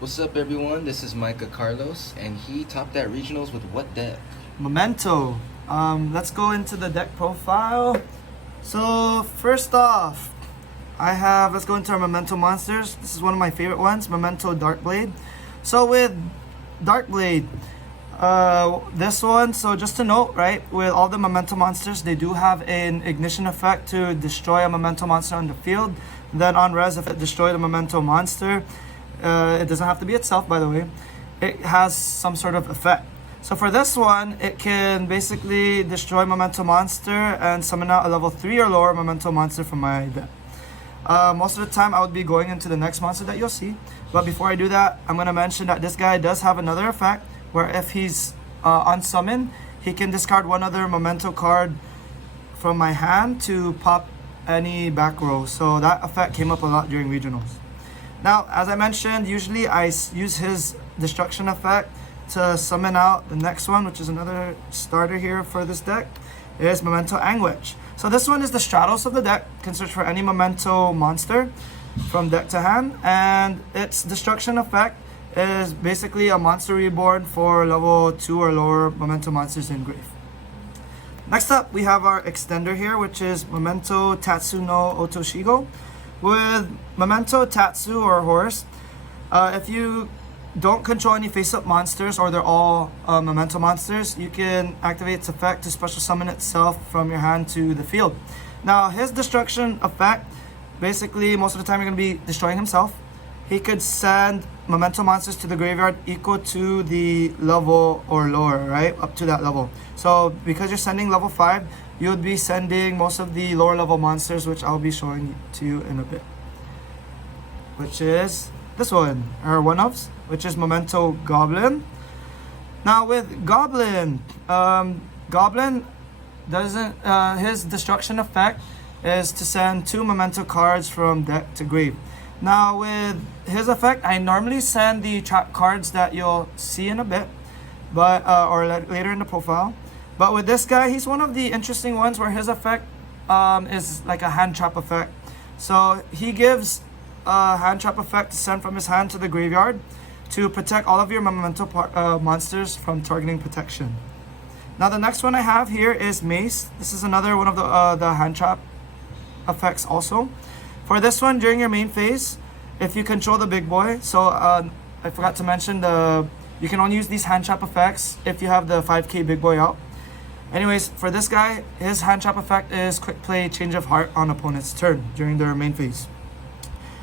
What's up, everyone? This is Micah Carlos, and he topped that regionals with what deck? Memento. Let's go into the deck profile. So first off, let's go into our Memento monsters. This is one of my favorite ones, Memento Darkblade. So with Darkblade, this one, so just to note, right, with all the Memento monsters, they do have an ignition effect to destroy a Memento monster on the field. Then on res, if it destroyed a Memento monster, it doesn't have to be itself, by the way, it has some sort of effect. So for this one, it can basically destroy Memento monster and summon out a level 3 or lower Memento monster from my deck. Most of the time I would be going into the next monster that you'll see, but before I do that, I'm going to mention that this guy does have another effect where if he's on summon, he can discard one other Memento card from my hand to pop any back row. So that effect came up a lot during regionals. Now, as I mentioned, usually I use his destruction effect to summon out the next one, which is another starter here for this deck, is Memento Anguish. So this one is the Stratos of the deck, can search for any Memento monster from deck to hand, and its destruction effect is basically a monster reborn for level 2 or lower Memento monsters in grave. Next up, we have our extender here, which is Memento Tatsu no Otoshigo. With Memento Tatsu or Horse, if you don't control any face-up monsters or they're all Memento monsters, you can activate its effect to special summon itself from your hand to the field. Now, his destruction effect, basically most of the time you're going to be destroying himself. He could send Memento monsters to the graveyard equal to the level or lower, right? Up to that level. So because you're sending level 5, you would be sending most of the lower level monsters, which I'll be showing to you in a bit. Which is this one, or one-ofs, which is Memento Goblin. Now with Goblin, Goblin doesn't, his destruction effect is to send 2 Memento cards from deck to grave. Now with his effect, I normally send the trap cards that you'll see in a bit, but or later in the profile. But with this guy, he's one of the interesting ones where his effect is like a hand trap effect. So he gives a hand trap effect to send from his hand to the graveyard to protect all of your Memento monsters from targeting protection. Now the next one I have here is Mace. This is another one of the hand trap effects also. For this one, during your main phase, if you control the big boy, so I forgot to mention you can only use these hand trap effects if you have the 5k big boy out. Anyways, for this guy, his hand trap effect is quick play change of heart on opponent's turn during their main phase.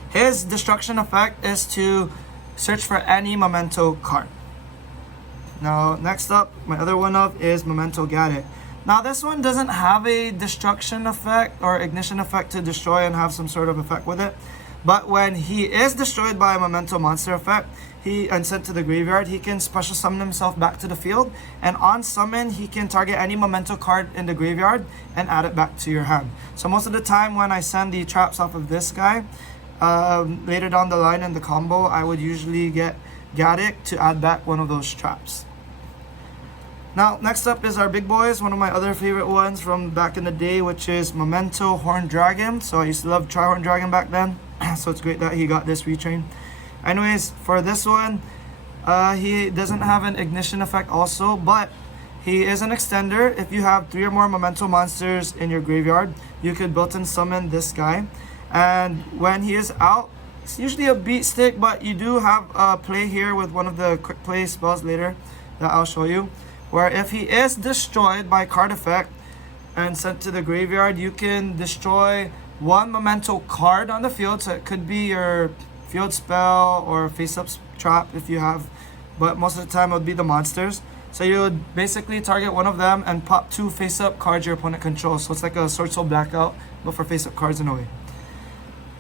His destruction effect is to search for any Memento card. Now, next up, my other one up is Memento Gadget. Now, this one doesn't have a destruction effect or ignition effect to destroy and have some sort of effect with it. But when he is destroyed by a Memento monster effect and sent to the graveyard, he can special summon himself back to the field. And on summon, he can target any Memento card in the graveyard and add it back to your hand. So most of the time when I send the traps off of this guy, later down the line in the combo, I would usually get Gadget to add back one of those traps. Now, next up is our big boys, one of my other favorite ones from back in the day, which is Memento Horned Dragon. So I used to love Tri-Horned Dragon back then, so it's great that he got this retrain. Anyways, for this one, he doesn't have an ignition effect also, but he is an extender. If you have 3 or more Memento monsters in your graveyard, you could built-in summon this guy. And when he is out, it's usually a beat stick, but you do have a play here with one of the quick play spells later that I'll show you, where if he is destroyed by card effect and sent to the graveyard, you can destroy 1 Memento card on the field. So it could be your field spell or face-up trap if you have, but most of the time it would be the monsters. So you would basically target one of them and pop 2 face-up cards your opponent controls. So it's like a Sword Soul Blackout, but for face-up cards in a way.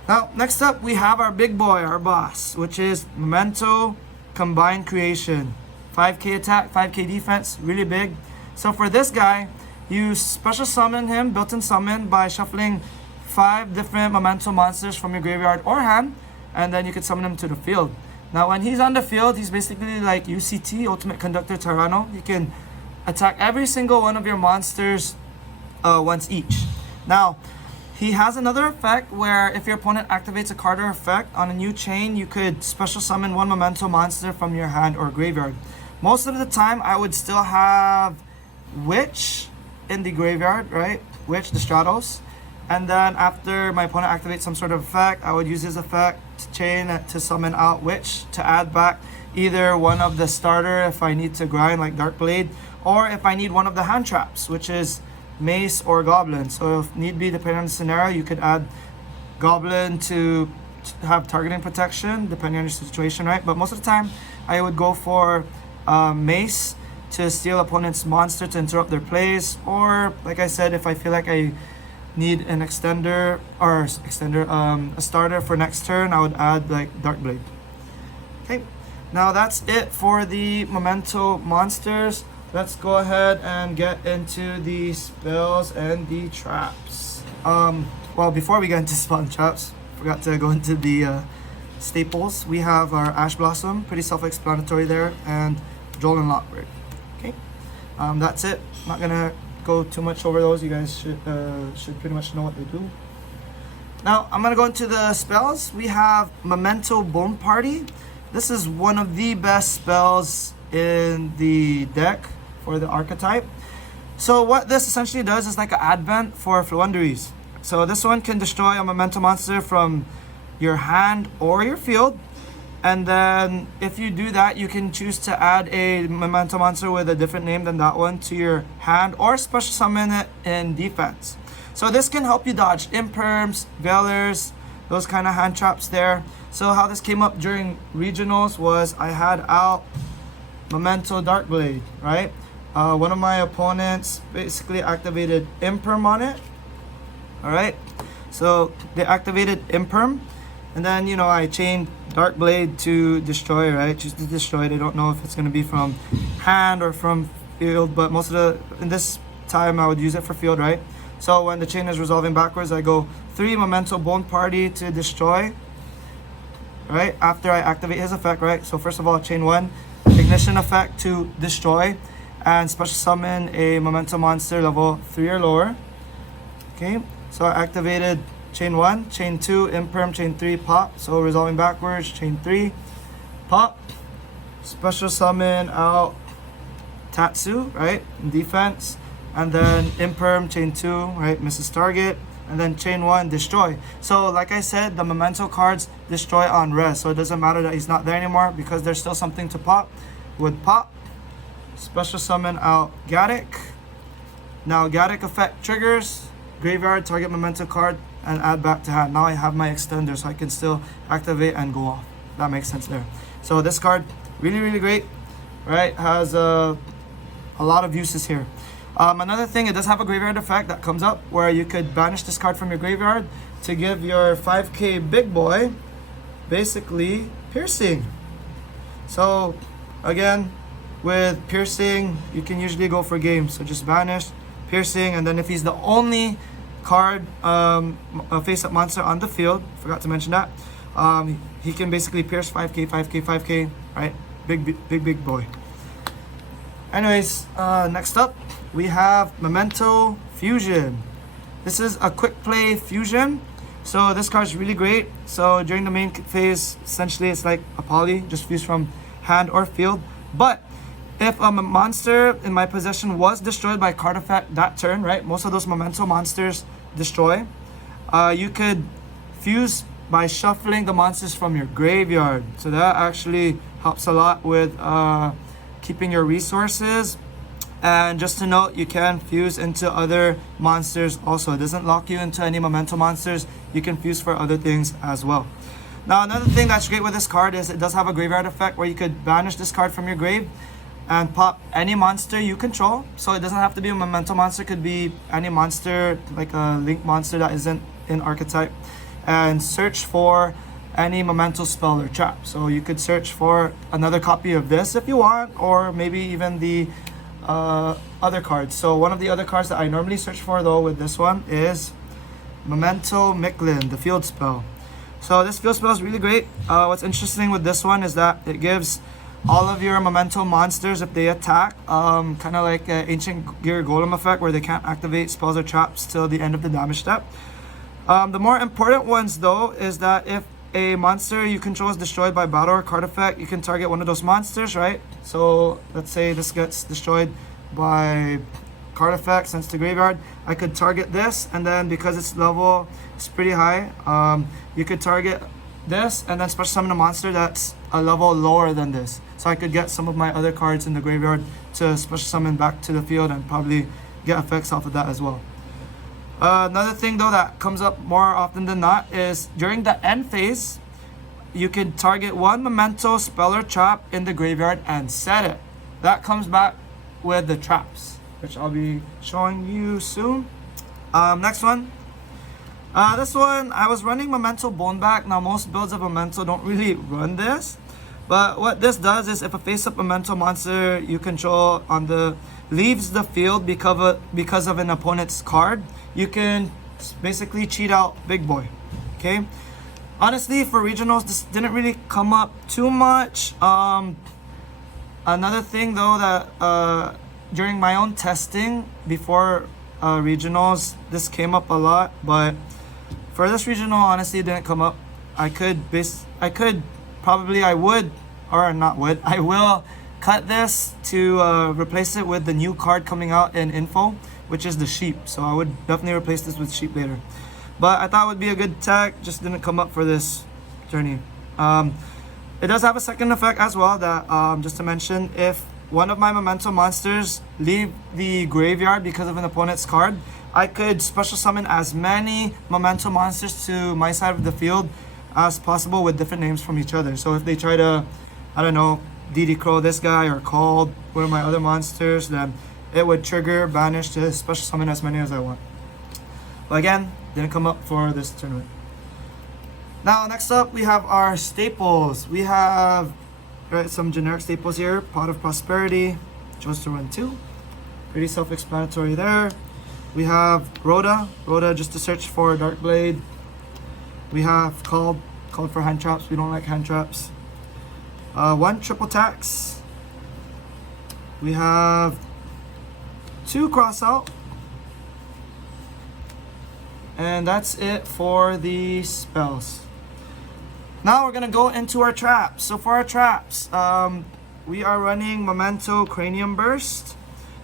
Now, next up, we have our big boy, our boss, which is Memento Combined Creation. 5k attack, 5k defense, really big. So for this guy, you special summon him, built-in summon, by shuffling 5 different Memento monsters from your graveyard or hand, and then you can summon him to the field. Now when he's on the field, he's basically like UCT, Ultimate Conductor Tyranno. You can attack every single one of your monsters once each. Now, He has another effect where if your opponent activates a card or effect on a new chain, you could special summon one Memento monster from your hand or graveyard. Most of the time, I would still have Witch in the graveyard, right? Witch, the Stratos. And then after my opponent activates some sort of effect, I would use his effect to chain to summon out Witch to add back either one of the starter if I need to grind like Dark Blade, or if I need one of the hand traps, which is Mace or Goblin. So if need be, depending on the scenario, you could add Goblin to have targeting protection, depending on your situation, right? But most of the time, I would go for Mace to steal opponent's monster to interrupt their plays, or like I said, if I feel like I need an a starter for next turn, I would add like Dark Blade. Okay, now that's it for the Memento monsters. Let's go ahead and get into the spells and the traps. Well, before we get into spell and traps, forgot to go into the staples. We have our Ash Blossom, pretty self-explanatory there, and Joel and Lockbird. Okay, that's it. I'm not gonna go too much over those. You guys should pretty much know what they do. Now I'm gonna go into the spells. We have Memento Bone Party. This is one of the best spells in the deck for the archetype. So what this essentially does is like an advent for Floowandereeze. So this one can destroy a Memento monster from your hand or your field. And then if you do that, you can choose to add a Memento monster with a different name than that one to your hand, or special summon it in defense. So this can help you dodge Imperms, Veilers, those kind of hand traps there. So how this came up during regionals was I had out Memento Dark Blade, right? One of my opponents basically activated Imperm on it. Alright, so they activated Imperm, and then, you know, I chained Dark Blade to destroy, right? Choose to destroy. They don't know if it's going to be from hand or from field, but in this time I would use it for field, right? So when the chain is resolving backwards, I go 3 Memento Bone Party to destroy, right? After I activate his effect, right? So first of all, chain 1, Ignition effect to destroy, and special summon a Memento monster level 3 or lower. Okay, so I activated chain 1, chain 2, Imperm, chain 3, pop. So resolving backwards, chain 3, pop. Special summon out Tatsu, right, in defense. And then Imperm, chain 2, right, misses target. And then chain 1, destroy. So like I said, the Memento cards destroy on res. So it doesn't matter that he's not there anymore because there's still something to pop. Would pop. Special summon out Gaddock. Now Gaddock effect triggers. Graveyard, target Memento card, and add back to hand. Now I have my extender, so I can still activate and go off. That makes sense there. So this card, really, really great, right? Has a lot of uses here. Another thing, it does have a graveyard effect that comes up where you could banish this card from your graveyard to give your 5k big boy basically piercing. So again, with piercing, you can usually go for games. So just banish, piercing, and then if he's the only card face-up monster on the field, forgot to mention that, he can basically pierce 5k, 5k, 5k, right? Big boy. Anyways, next up, we have Memento Fusion. This is a quick play fusion. So this card is really great. So during the main phase, essentially it's like a poly, just fuse from hand or field. But if a monster in my possession was destroyed by card effect that turn, right? Most of those Memento monsters destroy. You could fuse by shuffling the monsters from your graveyard. So that actually helps a lot with keeping your resources. And just to note, you can fuse into other monsters also. It doesn't lock you into any Memento monsters. You can fuse for other things as well. Now, another thing that's great with this card is it does have a graveyard effect where you could banish this card from your grave and pop any monster you control. So it doesn't have to be a Memento monster. It could be any monster, like a Link monster that isn't in archetype. And search for any Memento spell or trap. So you could search for another copy of this if you want, or maybe even the other cards. So one of the other cards that I normally search for though with this one is Memento Micklin, the field spell. So this field spell is really great. What's interesting with this one is that it gives all of your Memento monsters, if they attack, kind of like an Ancient Gear Golem effect where they can't activate spells or traps till the end of the damage step. The more important ones though is that if a monster you control is destroyed by battle or card effect, you can target one of those monsters, right? So let's say this gets destroyed by card effect, sends to graveyard. I could target this, and then because its level is pretty high, you could target this and then special summon a monster that's a level lower than this. So I could get some of my other cards in the graveyard to special summon back to the field and probably get effects off of that as well. Another thing though that comes up more often than not is during the end phase, you can target one memento, spell, or trap in the graveyard and set it. That comes back with the traps, which I'll be showing you soon. Next one. This one, I was running Memento Boneback. Now most builds of Memento don't really run this, but what this does is if a face-up Memento monster you control leaves the field because of an opponent's card, you can basically cheat out Big Boy. Okay. Honestly, for regionals, this didn't really come up too much. Another thing though that during my own testing before regionals, this came up a lot, but for this regional, honestly, it didn't come up. I will cut this to replace it with the new card coming out in info, which is the sheep. So I would definitely replace this with sheep later. But I thought it would be a good tech, just didn't come up for this journey. It does have a second effect as well that, just to mention, if one of my Memento monsters leave the graveyard because of an opponent's card, I could special summon as many Memento monsters to my side of the field as possible with different names from each other. So if they try to, I don't know, DD Crow this guy or call one of my other monsters, then it would trigger banish to special summon as many as I want. But again, didn't come up for this tournament. Now next up we have our staples. We have some generic staples here. Pot of Prosperity, chose to run 2. Pretty self-explanatory there. We have Rhoda just to search for Dark Blade. We have called for hand traps. We don't like hand traps. 1 triple tax. We have 2 cross out. And that's it for the spells. Now we're gonna go into our traps. So for our traps, we are running Memento Cranium Burst.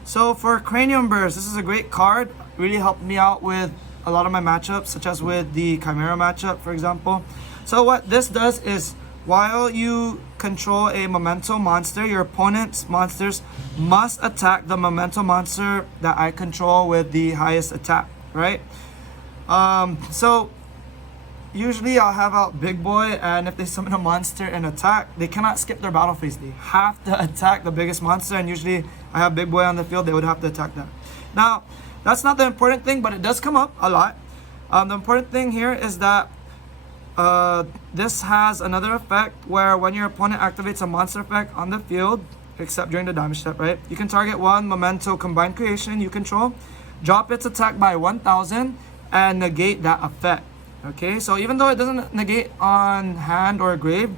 So for Cranium Burst, this is a great card. Really helped me out with a lot of my matchups, such as with the Chimera matchup, for example. So what this does is, while you control a Memento monster, your opponent's monsters must attack the Memento monster that I control with the highest attack, right? So usually I'll have out Big Boy, and if they summon a monster and attack, they cannot skip their battle phase. They have to attack the biggest monster, and usually I have Big Boy on the field, they would have to attack that. Now, that's not the important thing, but it does come up a lot. The important thing here is that this has another effect where when your opponent activates a monster effect on the field, except during the damage step, right? You can target 1 Memento Combined Creation you control, drop its attack by 1000, and negate that effect. Okay, so even though it doesn't negate on hand or grave,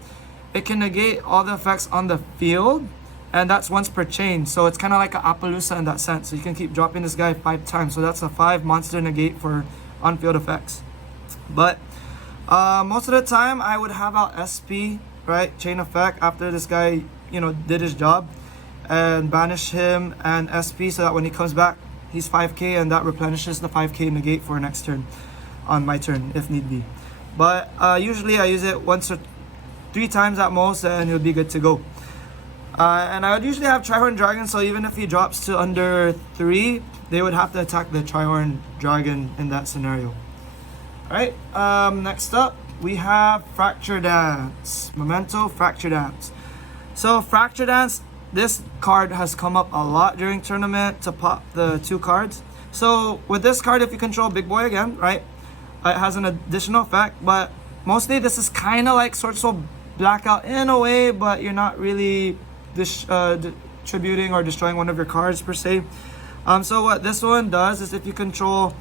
it can negate all the effects on the field, and that's once per chain. So it's kind of like an Appaloosa in that sense. So you can keep dropping this guy 5 times. So that's a 5 monster negate for on-field effects. But most of the time, I would have out SP, right? Chain effect after this guy, did his job, and banish him and SP so that when he comes back, he's 5k, and that replenishes the 5k negate for next turn on my turn if need be. But usually I use it once or 3 times at most, and it'll be good to go. And I would usually have Trihorn Dragon, so even if he drops to under 3, they would have to attack the Trihorn Dragon in that scenario. Alright, next up we have Fracture Dance. Memento Fracture Dance. So Fracture Dance, this card has come up a lot during tournament to pop the 2 cards. So with this card, if you control Big Boy again, right, it has an additional effect, but mostly this is kind of like Sword Soul Blackout in a way, but you're not really distributing or destroying one of your cards per se. So what this one does is if you control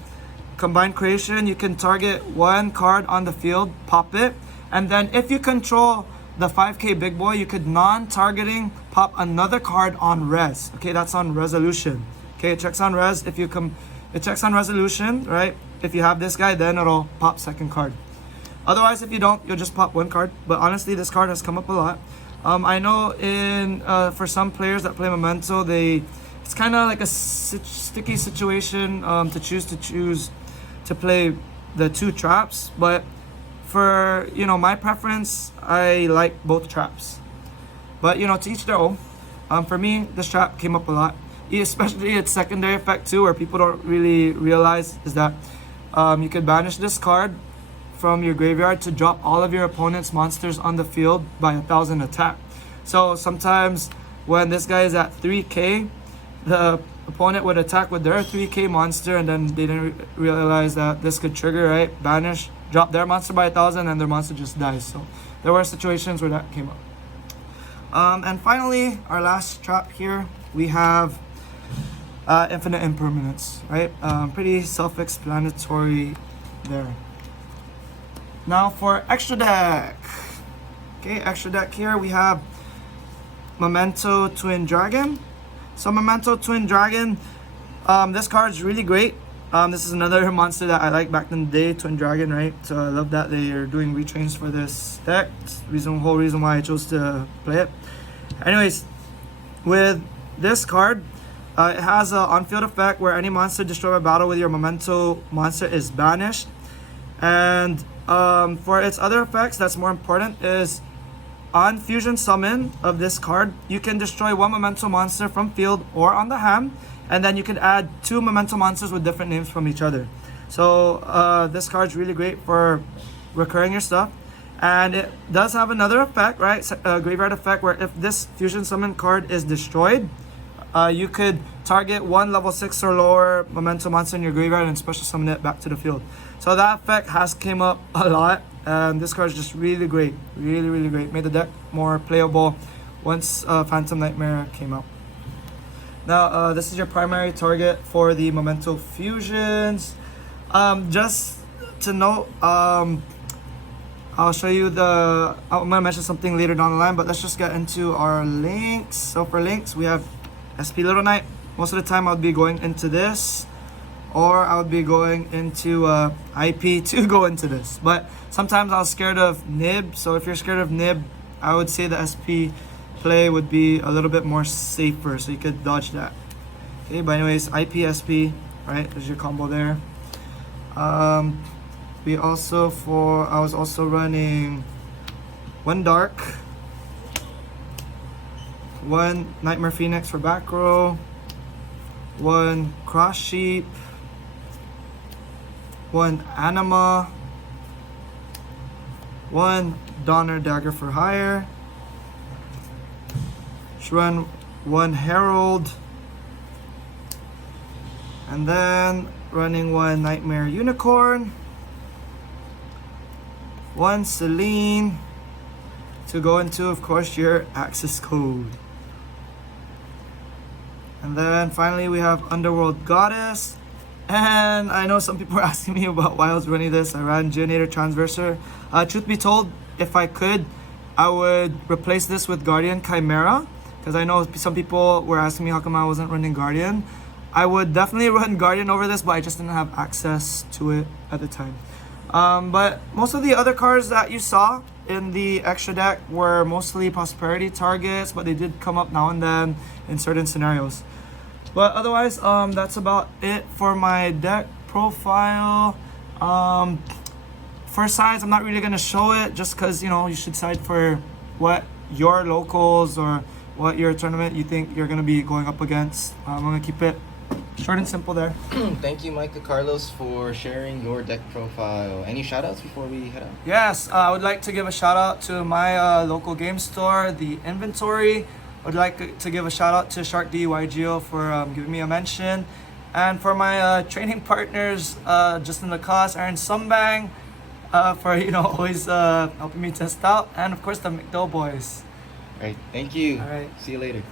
Combined Creation, you can target 1 card on the field, pop it, and then if you control the 5k Big Boy, you could non-targeting pop another card on res. Okay, that's on resolution. Okay, it checks on res if you It checks on resolution, right? If you have this guy, then it'll pop second card. Otherwise, if you don't, you'll just pop one card. But honestly, this card has come up a lot. I know for some players that play Memento, it's kind of like a sticky situation to choose to play the two traps. But for my preference, I like both traps. But to each their own. For me, this trap came up a lot, especially its secondary effect too, where people don't really realize is that you could banish this card from your graveyard to drop all of your opponent's monsters on the field by 1,000 attack. So sometimes when this guy is at 3k, the opponent would attack with their 3k monster, and then they didn't realize that this could trigger, right? Banish, drop their monster by 1,000, and their monster just dies. So there were situations where that came up. And finally, our last trap here, we have infinite impermanence, right? Pretty self-explanatory there. Now for extra deck. Okay, extra deck here we have Memento Twin Dragon. So Memento Twin Dragon, this card is really great. This is another monster that I liked back in the day, Twin Dragon, right? So I love that they are doing retrains for this deck. It's the whole reason why I chose to play it. Anyways, with this card, it has an on-field effect where any monster destroyed by battle with your Memento monster is banished. And for its other effects, that's more important, is on fusion summon of this card, you can destroy one Memento monster from field or on the hand, and then you can add 2 Memento monsters with different names from each other. So this card's really great for recurring your stuff. And it does have another effect, right? A graveyard effect, where if this fusion summon card is destroyed, you could target one level 6 or lower Memento monster in your graveyard and special summon it back to the field. So that effect has came up a lot, and this card is just really great, really great. Made the deck more playable once Phantom Nightmare came out. Now this is your primary target for the Memento fusions. Just to note, I'll show you I'm gonna mention something later down the line, but let's just get into our links. So for links, we have SP Little Knight. Most of the time I'll be going into this, or I would be going into IP to go into this. But sometimes I was scared of Nib, so if you're scared of Nib, I would say the SP play would be a little bit more safer, so you could dodge that. Okay, but anyways, IP, SP, right, there's your combo there. I was also running 1 Dark, 1 Nightmare Phoenix for back row, 1 Cross Sheep, 1 Anima, 1 Donner Dagger for hire. Just run 1 Herald, and then running 1 Nightmare Unicorn, 1 Celine, to go into, of course, your access code. And then finally we have Underworld Goddess. And I know some people are asking me about why I was running this. I ran Geonator Transverser. Truth be told, if I could, I would replace this with Guardian Chimera, because I know some people were asking me how come I wasn't running Guardian. I would definitely run Guardian over this, but I just didn't have access to it at the time. But most of the other cards that you saw in the extra deck were mostly prosperity targets, but they did come up now and then in certain scenarios. But otherwise, that's about it for my deck profile. For sides, I'm not really going to show it, just because, you should side for what your locals or what your tournament you think you're going to be going up against. I'm going to keep it short and simple there. Thank you, Micah Carlos, for sharing your deck profile. Any shoutouts before we head out? Yes, I would like to give a shout out to my local game store, The Inventory. I would like to give a shout out to Shark DYGO for giving me a mention. And for my training partners, Justin Lacoste, Aaron Sumbang, for always helping me test out. And of course the McDowell boys. All right, thank you. All right. See you later.